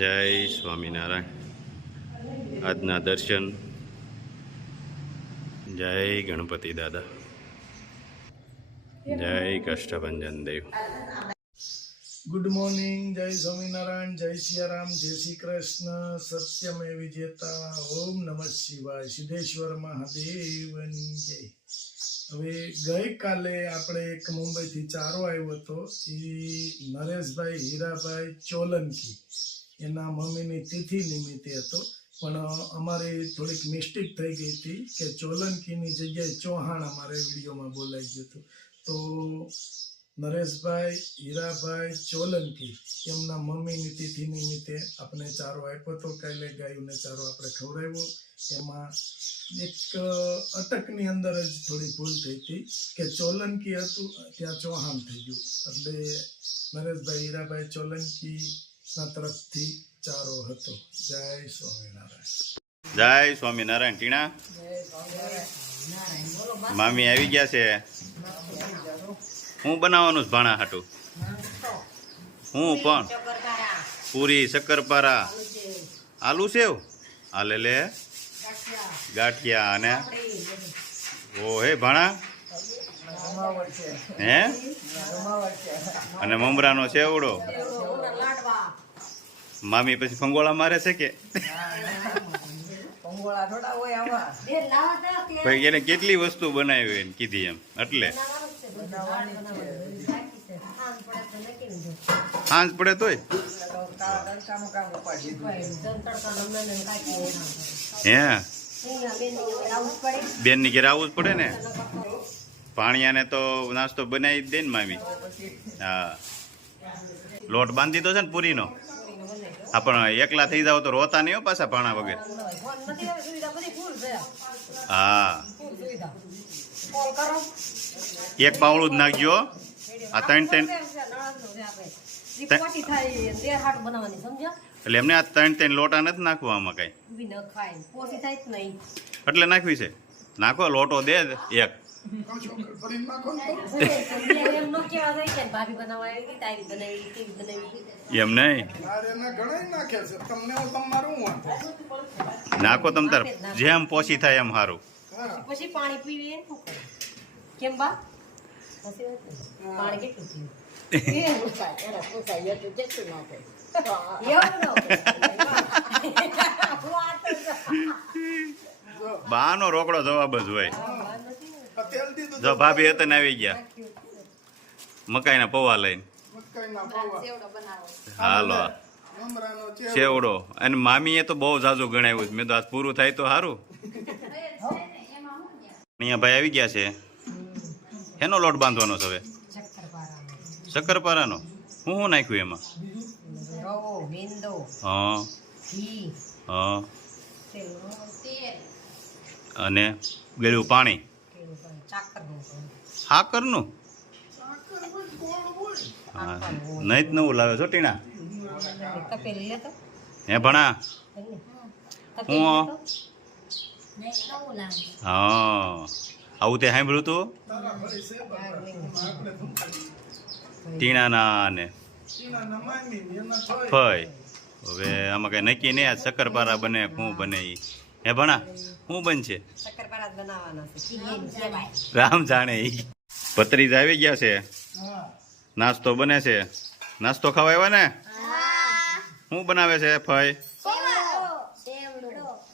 જય સ્વામિનારાયણ. આજના દર્શન. જય ગણપતિ દાદા. જય કષ્ટભંજન દેવ. Good morning. જય સ્વામિનારાયણ. જય સિયારામ. જય શ્રી કૃષ્ણ. સત્યમે વિજેતા. ઓમ નમઃ શિવાય. સિદ્ધેશ્વર મહાદેવની જય. હવે ગઈકાલે આપણે એક મુંબઈથી ચારો આવ્યો હતો. એ નરેશભાઈ હીરાભાઈ ચોલંકી, એના મમ્મીની તિથિ નિમિત્તે હતો. પણ અમારે થોડીક મિસ્ટેક થઈ ગઈ હતી કે ચોલંકીની જગ્યાએ ચૌહાણ અમારે વિડીયોમાં બોલાઈ ગયું હતું. તો નરેશભાઈ હીરાભાઈ ચોલંકી એમના મમ્મીની તિથિ નિમિત્તે આપણે ચારો આપ્યો હતો. કાલે ગાયોને ચારો આપણે ખવડાવ્યો. એમાં એક અટકની અંદર જ થોડી ભૂલ થઈ હતી કે ચોલંકી હતું ત્યાં ચૌહાણ થઈ ગયું. એટલે નરેશભાઈ હીરાભાઈ ચોલંકીના તરફથી ચારો હતો. જય સ્વામિનારાયણ. જય સ્વામિનારાયણ. ટીણા મામી આવી ગયા છે. હું બનાવવાનું છે ભાણા હાટું? હું પણ પૂરી, શક્કરપારા, આલુ સેવ, આલે લે ગાંઠિયા અને ઓ હે ભાણા હે અને મમરાનો સેવડો. મામી પછી ફંગોળા મારે છે કે ભાઈ એને કેટલી વસ્તુ બનાવી એને કીધી એમ. એટલે સાંજ પડે તોય હે બેન ની ઘેર આવવું જ પડે ને. પાણીયાને તો નાસ્તો બનાવી જ દે ને મામી. હા, લોટ બાંધી દીધો છે ને પૂરીનો. હા, પણ એકલા થઈ જાવ તો રોતા નહીં હો પાછા ભાણા વગર. હા, એક પાવડું જ નાખજો. આ ત્રણ એટલે એમને આ ત્રણ લોટા નથી નાખવા આમાં કઈ. એટલે નાખવી છે. નાખો લોટો દે એક. એમ નહીં નાખો તમ તાર જેમ પોસી થાય એમ સારું. પછી પાણી પીવીએ કેમ બા પાણી કેટલું બાનો રોકડો જવાબ જ હોય. જો ભાભી હતા ને આવી ગયા મકાઈના પૌવા લઈને. હાલો સેવડો. અને મામીએ તો બહુ ઝાઝુ ગણાવ્યું. મેં તો આજ પૂરું થાય તો સારું. અહીંયા ભાઈ આવી ગયા છે. એનો લોટ બાંધવાનો છે હવે? શક્કરપારાનો. હું નાખ્યું એમાં? હા હા અને ગળ્યું પાણી. સાકરનું હા નહીં જ નવું લાવે છો ટીણા. હે ભણા હું હા આવું તે સાંભળ્યું તું ટીણાના ને ફઈ. હવે આમાં કઈ નક્કી નહીં. આ શક્કરપારા બને શું બને એ. હે ભણા શું બનશે? રામ જાણે. પત્રીજ આવી ગયા છે. નાસ્તો બને છે. નાસ્તો ખાવા આવ્યા ને? શું બનાવે છે ફઈ?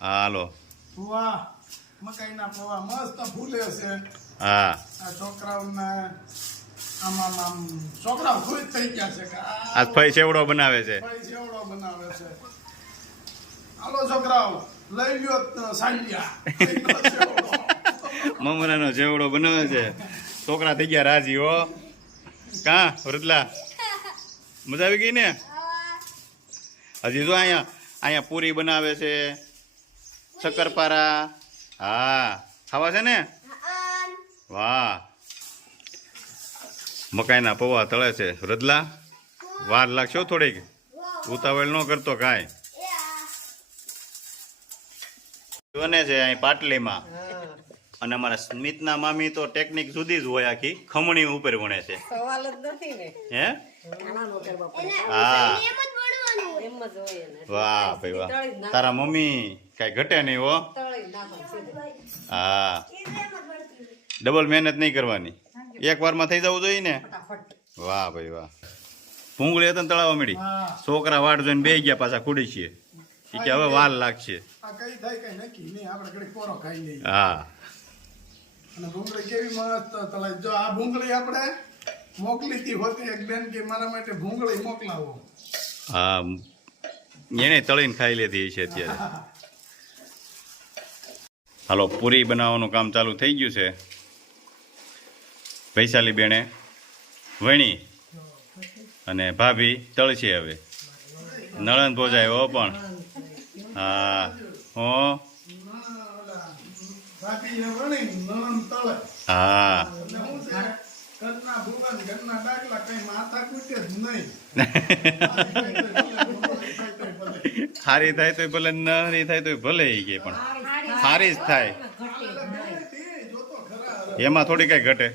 હાલો મકાઈના પૌવા મસ્ત ફૂલે છે. હા છોકરાઓને આમ છોકરાઓ ખુશ થઈ ગયા છે. આજ ફઈ સેવડો બનાવે છે. સેવડો બનાવે છે. હાલો છોકરાઓ લઈ લ્યો સાંજ્યા. મમરાનો સેવડો બનાવે છે. છોકરા થઈ ગયા રાજી હો. કા વૃદ્ધલા મજા આવી ગઈ ને? હજી જો અહીંયા પૂરી બનાવે છે, શક્કરપારા. હા ખાવા છે ને? વાહ. મકાઈના પૌવા તળે છે. વૃદ્ધલા વાર લાગશો થોડીક. ઉતાવળ ન કરતો કાંઈ. બને છે અહીં પાટલીમાં. અને અમારા સ્મિતના મામી તો ટેકનિક જુદી જ હોય. આખી ખમણી ઉપર વણે છે. સવાલ જ નથી ને. હે? હા એમ જ હોય ને. વાહ ભાઈ વાહ તળી જ નાખવાનું. તારા મમ્મી કાંઈ ઘટે નહીં હો તળી જ નાખવાનું સીધું. હા ડબલ મહેનત નહીં કરવાની એક વારમાં થઈ જવું જોઈએ ને ફટાફટ. વાહ ભાઈ વાહ ભૂંગળી હતા ને તળાવવા મળી હા છોકરા વાટ જોઈને બે ગયા પાછા ખુડી છીએ એ કે હવે વાર લાગશે આ કઈ થાય કઈ નક્કી નહીં આપણે ઘડીક પોરો ખાઈ લઈએ હા અને ભૂંગળી કેવી મસ્ત તળાઈ જો આ ભૂંગળી આપણે મોકલી હતી હોતી એક બેન કે મારા માટે ભૂંગળી મોકલાવો હા એને તળીને ખાઈ લીધી છે અત્યારે હાલો પૂરી બનાવવાનું કામ ચાલુ થઈ ગયું છે વૈશાલી બેને વણી અને ભાભી તળશે હવે નળન ભોજાયો પણ હા હો બાકી એ વણી નણંદ તળે હા એટલે શું છે ઘરના ભૂગન ઘરના ડાકલા કઈ માથા કૂટે જ નહીં હારી થાય તોય ભલે ન હારી થાય તોય ભલે ઈ કે પણ હારી જ થાય જોતો ખરા એમાં થોડી કઈ ઘટે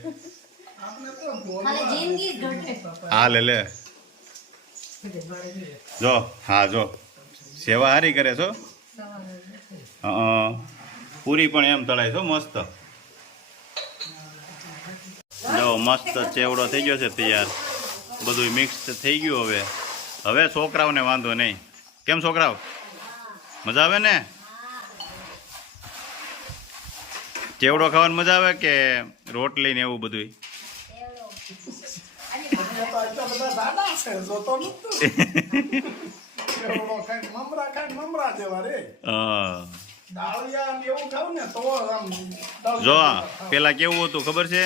આપણે તો ખાલી જિંદગી જ ઘટે. હા લે જો હા જો સેવા હારી કરે છો પૂરી પણ એમ તળાય છો મસ્ત જો મસ્ત ચેવડો થઈ ગયો છે તૈયાર બધું મિક્સ થઈ ગયું હવે હવે છોકરાઓને વાંધો નહીં કેમ છોકરાઓ મજા આવે ને ચેવડો ખાવાની મજા આવે કે રોટલી ને એવું બધું આટલા બધા દાદા છે જોતો નતું કેવડો ખાઈને મમરા જેવા રે દાળિયા ને એવું ખાવ ને તો આમ જો પેલા કેવું હતું ખબર છે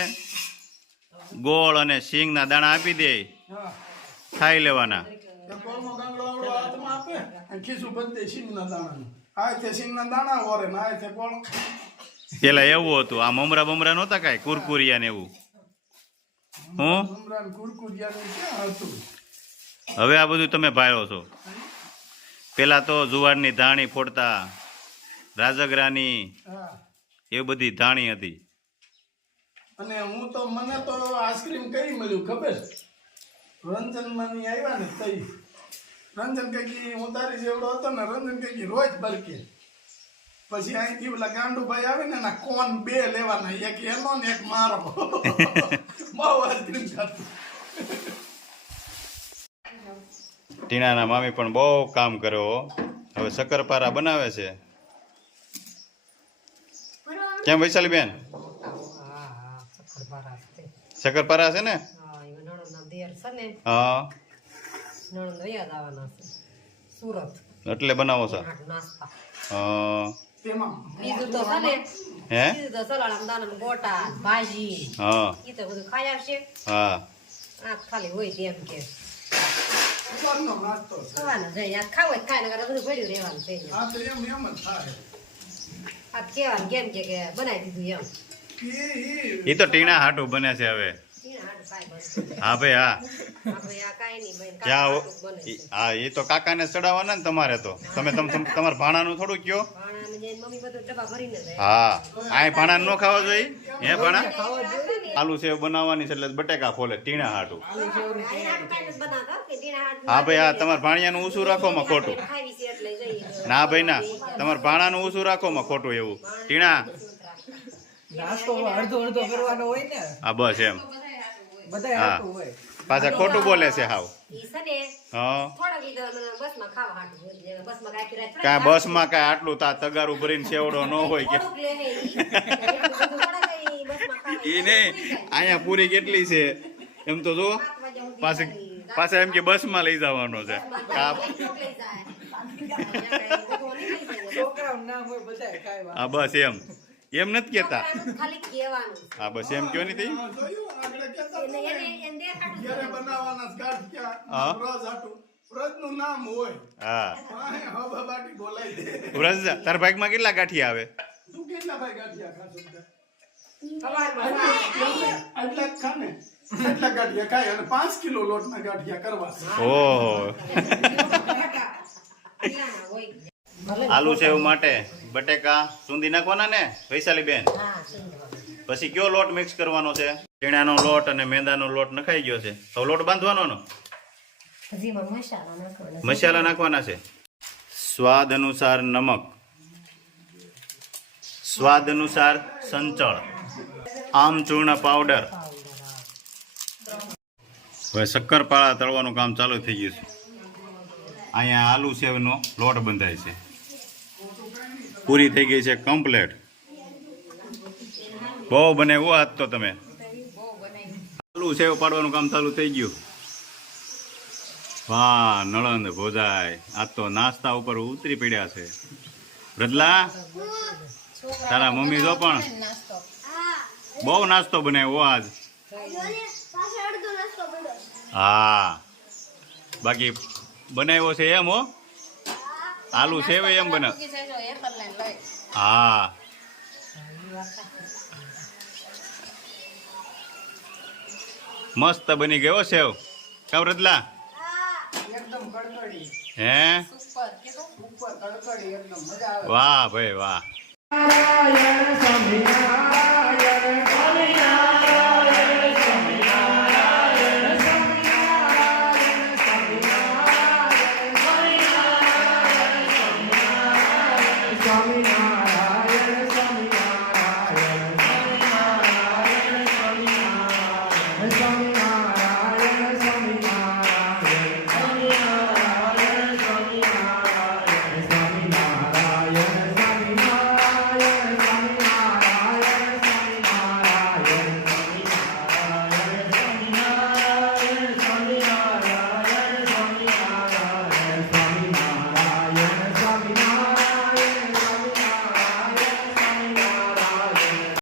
ગોળ અને સિંગના દાણા આપી દે હા ખાઈ લેવાના તો ગોળનો ગાંગડો આવડો હાથમાં આપે અને ખીસું બધે સિંગના દાણા આ તે સિંગના દાણા ઓરે ને આ તે ગોળ પેલા એવું હતું આ મમરા બમરા નહોતા કાંઈ કુરકુરિયા ને એવું હું મમરા ને કુરકુરિયા ને ક્યાં હતું હવે આ બધું તમે ભાળો છો પેલા તો જુવારની ધાણી ફોડતા રાજગરાની હા એ બધી ધાણી હતી અને હું તો મને તો આઈસ્ક્રીમ કઈ મળ્યું ખબર રંજન માની આવ્યા ને તઈ રંજન કઈ હું તારી જેવડો હતો ને રંજન કઈ રોજ બરકે પછી અહીંથી ઓલા ગાંડુભાઈ આવે ને એના કોન બે લેવાના એક એનો ને એક મારો બહુ આઈસ્ક્રીમ ખાતું ટીનાના મામી પણ બહુ કામ કર્યો હો. હવે શક્કરપારા બનાવે છે કેમ વૈશાલી બેન શક્કરપારા છે. શક્કરપારા છે ને હા, એ નણંદના દેર છે ને, હા નણંદ વયા જ આવવાના છે. સુરત એટલે બનાવો છો આઠ નાસ્તા. તેમાં બીજું તો છે ને, હે બીજું તો સલાડ દાણા ગોટા ભાજી હા એ તો બધું ખાઈ આવશે. હા આ ખાલી હોય તેમ કે સવારનો નાસ્તો છે ખાવાના જાય આ ખાવ હોય ખાય નકર બધું પડ્યું રહેવાનું છે આ તો એમ જ થાય આ કહેવાનું કેમ કે બનાવી દીધું એમ એ તો ટીણા હાટું બને છે હવે એના હાટું કાંઈ બનતું. હા ભાઈ હા આપણે આ કાંઈ નહીં બને, જ્યાં કાંઈ હાટું બને છે. હા એ તો કાકાને ચડાવવાના ને તમારે તો તમે તમારા ભાણાનું થોડું કયો ભાણાને જઈને મમ્મી બધું ડબ્બા ભરીને જાય. હા આ ભાણા નો ખાવા જોઈએ હે ભાણા ખાવા જોઈએ ને. આલુ સેવ બનાવવાની છે એટલે બટેકા ફોલે ટીણા હાટું આ એના હાટું કાંઈ નથી બનાવતા કે તેના હાટું હા ભાઈ હા તમારા ભાણિયાનું ઊંચું રાખો માં ખોટું ખાવી છે એટલે જઈએ. ના ભાઈ ના તમારા ભાણાનું ઊંચું રાખો માં ખોટું એવું ટીણા નાસ્તો અડધો અડધો કરવાનો હોય ને હા બસ એમ બધા હા હાટું હોય પાછા ખોટું બોલે છે હાવ ઈ છે ને હા થોડાક ઈ તો બસમાં ખાવા હાટું હોય. બસમાં કાંઈ કિરાય થોડાક કાંઈ બસમાં કાંઈ આટલું તા તગારું ભરીને સેવડો ન હોય કે થોડુંક લે હે ઈ. એટલું બધું થોડાક ઈ બસમાં ખાવા એ નહીં અહીંયા પૂરી કેટલી છે એમ તો જો 7 વાગ્યા સુધી પાછા ખાઈ. પાછા એમ કે બસમાં લઈ જવાનો છે આ છોકરાઓનું નામ હોય બધા ખાવા આ બસ એમ નથી કેતા ખાલી કહેવાનું. હા બસ એમ કયો નહીં થઈ જોયું આગળ કહેતા હતા એને ને, એને દેખાડું ઘરે બનાવવાના ગાંઠિયા હા. વ્રજ હાટું વ્રજનું નામ હોય હા વાહે હબાબાટી બોલાઈ દે વ્રજ તાર ભાગમાં કેટલા ગાંઠિયા આવે તું કેટલા ભાઈ ગાંઠિયા ખાશો બધા? સવારમાં આટલા જ ખા ને આટલા ગાંઠિયા ખાય અને 5 કિલો લોટના ગાંઠિયા કરવા છે. ઓહો પીલાના હોય. આલુ સેવ માટે બટેકા સૂંધી નાખવાના ને વૈશાલી બેન હા, સુંદર. પછી કયો લોટ મિક્સ કરવાનો છે ચીણાનો લોટ અને મેંદાનો લોટ નખાઈ ગયો છે તો લોટ બાંધવાનો ને હજી એમાં મસાલા નાખવાના છે. મસાલા નાખવાના છે. સ્વાદ અનુસાર નમક, સ્વાદ અનુસાર સંચળ, આમચૂર્ણ પાવડર. હવે શક્કરપારા તળવાનું કામ ચાલુ થઈ ગયું છે. અહીંયા આલુ સેવનો લોટ બંધાય છે. પૂરી થઈ ગઈ છે કમ્પ્લેટ. બહુ બને એવું આજ તો તમે. આલુ સેવ પાડવાનું કામ ચાલુ થઈ ગયું. વાહ નળંદ ભોજાય, આજ તો નાસ્તા ઉપર ઉતરી પડ્યા છે. રદલા, તારા મમ્મી જો પણ બહુ નાસ્તો બનાવ્યો આજ. હા, બાકી બનાવ્યો છે એમ હો. આલુ સેવ એમ બને. હા, મસ્ત બની ગયો સેવ. કેમ રદલા? એકદમ કડકડી હે, ઉપર કડકડી એકદમ મજા આવે. વાહ ભાઈ વાહ. નારાયણ સ્વામિનારાયણ